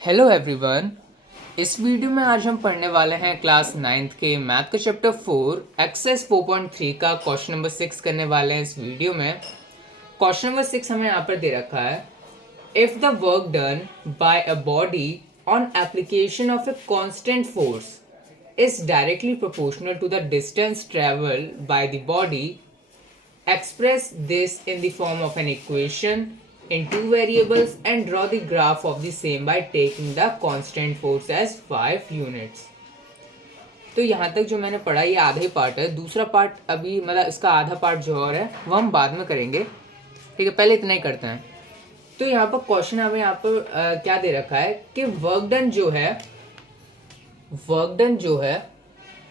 Hello everyone. इस video में आज हम पढ़ने वाले हैं क्लास 9th के मैथ का चैप्टर 4 एक्सरसाइज 4.3 का क्वेश्चन नंबर 6 करने वाले हैं। इस वीडियो में क्वेश्चन नंबर 6 हमें यहाँ पर दे रखा है, if the work done by a body on application of a constant force is directly proportional to the distance traveled by the body. Express this in the form of an equation in two variables and draw the graph of the same by taking the constant force as 5 units. तो यहाँ तक जो मैंने पढ़ा ये आधा ही part है। दूसरा पार्ट अभी मतलब इसका आधा पार्ट जो और है वो हम बाद में करेंगे। ठीक है, पहले इतना ही करते हैं। तो यहाँ पर क्वेश्चन हमें यहाँ पर क्या दे रखा है कि वर्क डन जो है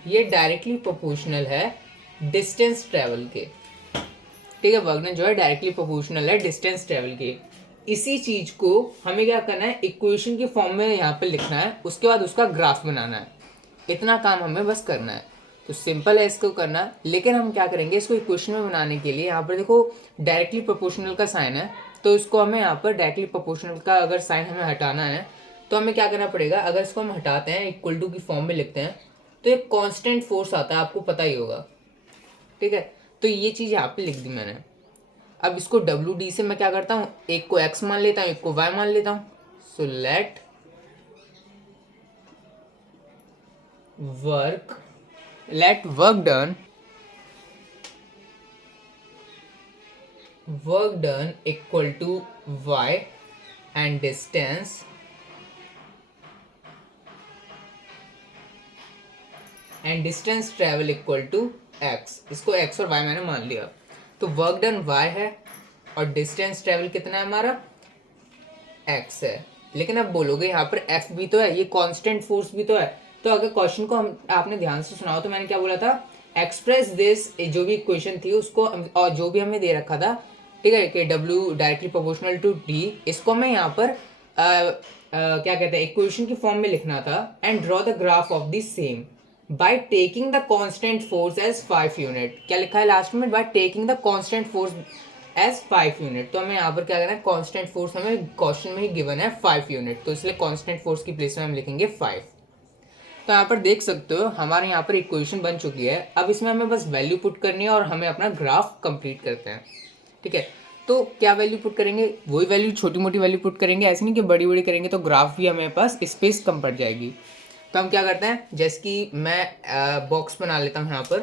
ये डायरेक्टली प्रोपोर्शनल है डिस्टेंस ट्रेवल के। ठीक है, वर्क डन जो है डायरेक्टली प्रोपोर्शनल है डिस्टेंस ट्रेवल के। इसी चीज को हमें क्या करना है, इक्वेशन के फॉर्म में यहाँ पे लिखना है, उसके बाद उसका ग्राफ बनाना है। इतना काम हमें बस करना है। तो सिंपल है इसको करना, लेकिन हम क्या करेंगे, इसको इक्वेशन में बनाने के लिए यहाँ पर देखो डायरेक्टली प्रोपोर्शनल का साइन है, तो इसको हमें यहाँ पर डायरेक्टली प्रोपोर्शनल का अगर साइन हमें हटाना है तो हमें क्या करना पड़ेगा। अगर इसको हम हटाते हैं, इक्वल टू की फॉर्म में लिखते हैं, तो एक कांस्टेंट फोर्स आता है, आपको पता ही होगा। ठीक है, तो ये चीज़ यहाँ पे लिख दी मैंने। अब इसको डब्ल्यू डी से मैं क्या करता हूँ, एक को एक्स मान लेता हूँ, एक को वाई मान लेता हूँ। So let work done equal to Y and distance travel equal to X. इसको एक्स और वाई मैंने मान लिया। तो वर्क डन वाई है और डिस्टेंस ट्रेवल कितना है हमारा, एक्स है। लेकिन अब बोलोगे यहाँ पर एफ भी तो है, ये कांस्टेंट फोर्स भी तो है। तो अगर क्वेश्चन को हम आपने ध्यान से सुना हो तो मैंने क्या बोला था, एक्सप्रेस दिस, जो भी इक्वेशन थी उसको और जो भी हमें दे रखा था, ठीक है, कि W directly proportional to D, इसको मैं यहाँ पर क्या कहते हैं, इक्वेशन की फॉर्म में लिखना था। And draw the graph of the same by taking the constant force as 5 unit. क्या लिखा है लास्ट में, by taking the constant force as 5 unit. तो हमें यहाँ पर क्या करना है, कांस्टेंट फोर्स हमें क्वेश्चन में ही गिवन है 5 यूनिट, तो इसलिए कांस्टेंट फोर्स की प्लेस में हम लिखेंगे 5। तो यहाँ पर देख सकते हो हमारे यहाँ पर इक्वेशन बन चुकी है। अब इसमें हमें बस वैल्यू पुट करनी है और हमें अपना ग्राफ कंप्लीट करते हैं। ठीक है, तो क्या वैल्यू पुट करेंगे, वही वैल्यू, छोटी मोटी वैल्यू पुट करेंगे, ऐसे नहीं कि बड़ी बड़ी करेंगे तो ग्राफ भी हमें पास स्पेस कम पड़ जाएगी। तो हम क्या करते हैं, जैसे कि मैं बॉक्स बना लेता हूँ यहाँ पर,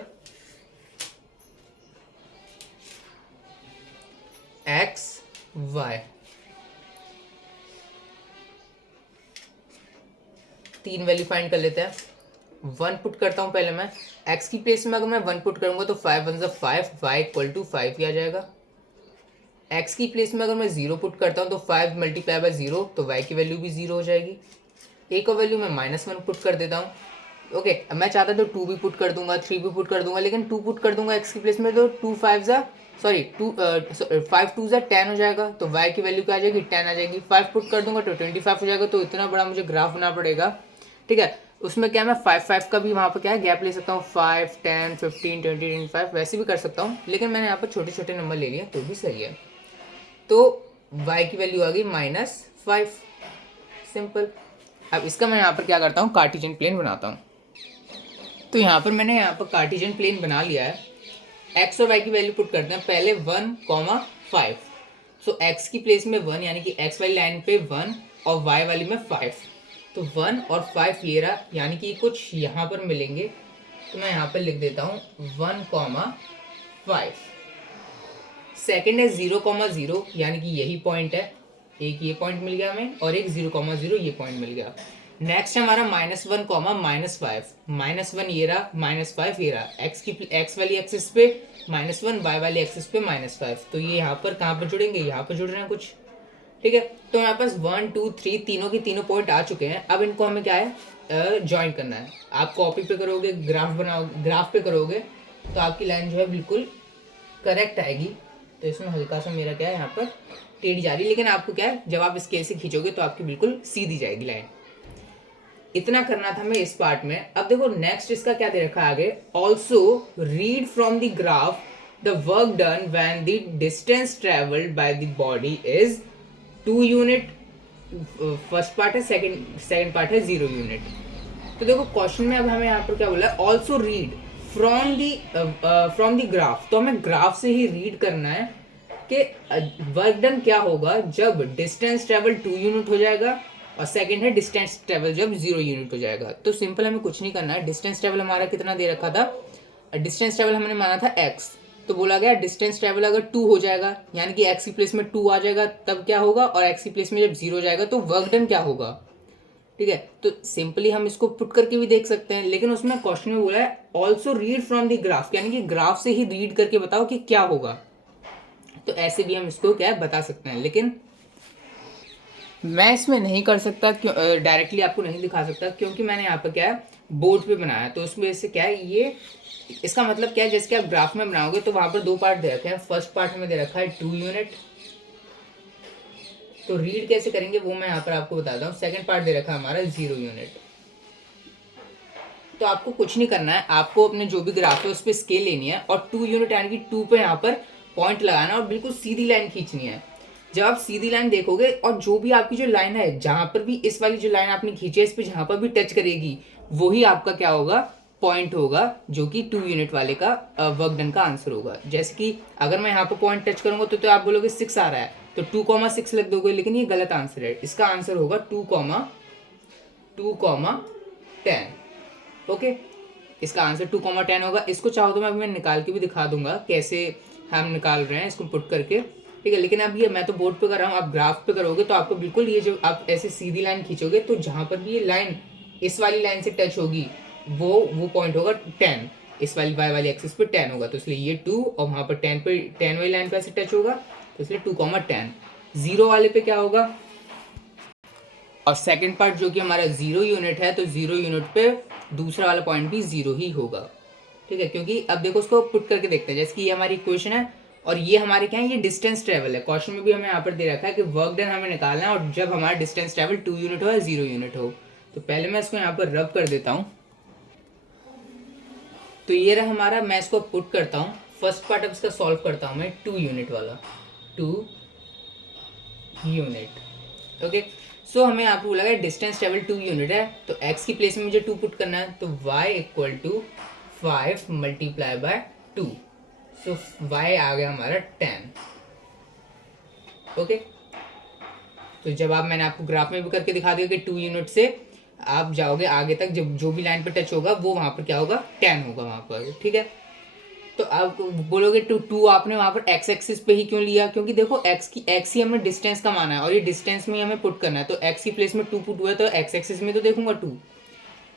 एक्स वाई, तीन वैल्यू फाइंड कर लेते हैं। 1 पुट करता हूँ पहले मैं, x की प्लेस में अगर मैं 1 पुट करूंगा तो 5 1 5, y इक्वल टू 5 ही आ जाएगा। x की प्लेस में अगर मैं 0 पुट करता हूँ तो 5 मल्टीप्लाई बाय 0, तो y की वैल्यू भी 0 हो जाएगी। एक और वैल्यू मैं -1 पुट कर देता हूँ। ओके, मैं चाहता तो 2 भी पुट कर दूंगा, 3 भी पुट कर दूंगा, लेकिन 2 पुट कर दूंगा x की प्लेस में तो 5 2 ज़ा 10 हो जाएगा, तो y की वैल्यू क्या आ जाएगी, 10 आ जाएगी। 5 पुट कर दूंगा तो 25 हो जाएगा। तो इतना बड़ा मुझे ग्राफ बनाना पड़ेगा। ठीक है, उसमें क्या मैं 5 का भी वहाँ पर क्या है गैप ले सकता हूँ, 5 10 15 20 25 वैसे भी कर सकता हूँ, लेकिन मैंने यहाँ पर छोटे छोटे नंबर ले लिए तो भी सही है। तो y की वैल्यू आ गई -5, सिंपल। अब इसका मैं यहाँ पर क्या करता हूँ, कार्टेशियन प्लेन बनाता हूँ। तो यहाँ पर मैंने यहाँ पर कार्टेशियन प्लेन बना लिया है। x और y की वैल्यू पुट करते हैं, पहले 1,5। सो x की प्लेस में 1, यानी कि x वाली लाइन पे 1 और y वाली में 5। तो 1 और 5 ये रहा, यानी कि कुछ यहाँ पर मिलेंगे। तो मैं यहाँ पर लिख देता हूँ 1,5। सेकेंड है 0,0, यानी कि यही पॉइंट है, एक ये पॉइंट मिल गया हमें और एक 0,0 ये पॉइंट मिल गया। नेक्स्ट हमारा -1, -5, -1 ये रहा, -5 ये रहा, एक्स वाली एक्सिस पे -1, वाई वाली एक्सिस पे -5। तो ये यहाँ पर कहाँ पर जुड़ेंगे, यहाँ पर जुड़ रहे हैं कुछ। ठीक है, तो हमारे पास 1 2 3 तीनों के तीनों पॉइंट आ चुके हैं। अब इनको हमें क्या है, ज्वाइन करना है। आप कॉपी पे करोगे, ग्राफ पे करोगे तो आपकी लाइन जो है बिल्कुल करेक्ट आएगी। तो इसमें हल्का सा मेरा क्या है यहाँ पर टेढ़ी जा रही है, लेकिन आपको क्या है, जब आप स्केल से खींचोगे तो आपकी बिल्कुल सीधी जाएगी लाइन। इतना करना था हमें इस पार्ट में। अब देखो नेक्स्ट इसका क्या दे रखा है आगे, also read from the graph the work done when the distance travelled by the body is 2 unit first part है, सेकंड पार्ट है 0 यूनिट। तो देखो क्वेश्चन में अब हमें यहाँ पर क्या बोला है, also read from the graph. तो हमें ग्राफ से ही रीड करना है कि वर्क डन क्या होगा जब डिस्टेंस ट्रेवल 2 यूनिट हो जाएगा और सेकंड है डिस्टेंस ट्रेवल जब 0 यूनिट हो जाएगा। तो सिंपल हमें कुछ नहीं करना है। डिस्टेंस ट्रेवल हमारा कितना दे रखा था, डिस्टेंस ट्रेवल हमने माना था x, तो बोला गया डिस्टेंस ट्रेवल अगर 2 हो जाएगा यानी कि x की प्लेस में 2 आ जाएगा तब क्या होगा, और x की प्लेस में जब 0 हो जाएगा तो वर्क डन क्या होगा। ठीक है, तो सिंपली हम इसको पुट करके भी देख सकते हैं, लेकिन उसमें क्वेश्चन में बोला है also read from the graph, यानी कि ग्राफ से ही रीड करके बताओ कि क्या होगा। तो ऐसे भी हम इसको क्या है बता सकते हैं, लेकिन मैं इसमें नहीं कर सकता, डायरेक्टली आपको नहीं दिखा सकता, क्योंकि मैंने यहाँ पर क्या है बोर्ड पे बनाया। तो उसमें से क्या है, ये इसका मतलब क्या है, जैसे कि आप ग्राफ में बनाओगे तो वहां पर 2 पार्ट दे रखे हैं। फर्स्ट पार्ट हमें दे रखा है 2 यूनिट, तो रीड कैसे करेंगे वो मैं यहाँ पर आपको बताता हूँ। सेकंड पार्ट दे रखा है हमारा 0 यूनिट। तो आपको कुछ नहीं करना है, आपको अपने जो भी ग्राफ है उस पर स्केल लेनी है और 2 यूनिट यानी कि 2 पे यहाँ पर पॉइंट लगाना और बिल्कुल सीधी लाइन खींचनी है। जब आप सीधी लाइन देखोगे और जो भी आपकी जो लाइन है, जहां पर भी इस वाली जो लाइन आपने खींची है, इस पे जहां पर भी टच करेगी वही आपका क्या होगा, पॉइंट होगा, जो कि 2 यूनिट वाले का वर्क डन का आंसर होगा। जैसे कि अगर मैं यहाँ पर पॉइंट टच करूंगा तो आप बोलोगे 6 आ रहा है, तो 2,6 लिख दोगे, लेकिन ये गलत आंसर है। इसका आंसर होगा 2,10। ओके, इसका आंसर 2,10 होगा। इसको चाहो तो मैं निकाल के भी दिखा दूंगा कैसे हम निकाल रहे हैं इसको पुट करके। ठीक है, लेकिन अब ये मैं तो बोर्ड पे कर रहा हूँ, आप ग्राफ पे करोगे तो आपको बिल्कुल ये जो आप ऐसे सीधी लाइन खींचोगे तो जहां पर भी ये लाइन इस वाली लाइन से टच होगी वो पॉइंट होगा 10। इस वाली वाई वाली एक्सिस पे 10 होगा, तो इसलिए ये 2, और वहां पर 10 वाली लाइन पे ऐसे टच होगा, तो इसलिए 2,10। 0 वाले पे क्या होगा, और सेकंड पार्ट जो कि हमारा 0 यूनिट है, तो 0 यूनिट पे दूसरा वाला पॉइंट भी 0 ही होगा। ठीक है, क्योंकि अब देखो उसको पुट करके देखते हैं। जैसे कि ये हमारी इक्वेशन है और ये हमारे क्या है, ये डिस्टेंस ट्रेवल है। क्वेश्चन में भी हमें यहाँ पर दे रखा है कि वर्क डन हमें निकालना है और जब हमारा डिस्टेंस ट्रेवल 2 यूनिट हो या 0 यूनिट हो। तो पहले मैं इसको यहाँ पर रब कर देता हूँ। तो ये रहा हमारा, मैं इसको पुट करता हूँ। फर्स्ट पार्ट अब इसका सॉल्व करता हूँ मैं, 2 यूनिट वाला, 2 यूनिट। ओके, सो हमें यहाँ पे बोला गया डिस्टेंस ट्रेवल 2 यूनिट है, तो x की प्लेस में मुझे 2 पुट करना है, तो y equal to 5 multiply by 2, so y आ गया हमारा 10। ओके, तो जब आप, मैंने आपको ग्राफ में भी करके दिखा दिया कि 2 यूनिट से आप जाओगे आगे तक, जब जो भी लाइन पर टच होगा वो वहां पर क्या होगा, 10 होगा वहां पर। ठीक है, तो आप बोलोगे 2 आपने वहां पर x एक्सिस पे ही क्यों लिया, क्योंकि देखो x ही हमें डिस्टेंस का माना है और ये डिस्टेंस में ही हमें पुट करना है, तो x की प्लेस में 2 पुट हुआ है तो x एक्सिस में तो देखूंगा 2।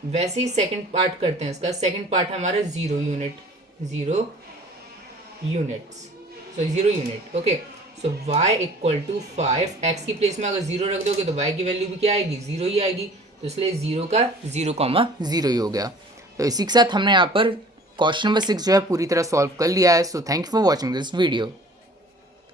वैसे ही सेकंड पार्ट करते हैं इसका। सेकंड पार्ट हमारा 0 unit, 0 units, so 0 unit. Okay, so y equal to 5, x की प्लेस में अगर 0 रख दोगे तो y की वैल्यू भी क्या आएगी, 0 ही आएगी, तो इसलिए 0 का 0,0 ही हो गया। तो इसी के साथ हमने यहाँ पर क्वेश्चन नंबर 6 जो है पूरी तरह सॉल्व कर लिया है। So thank you for watching this video.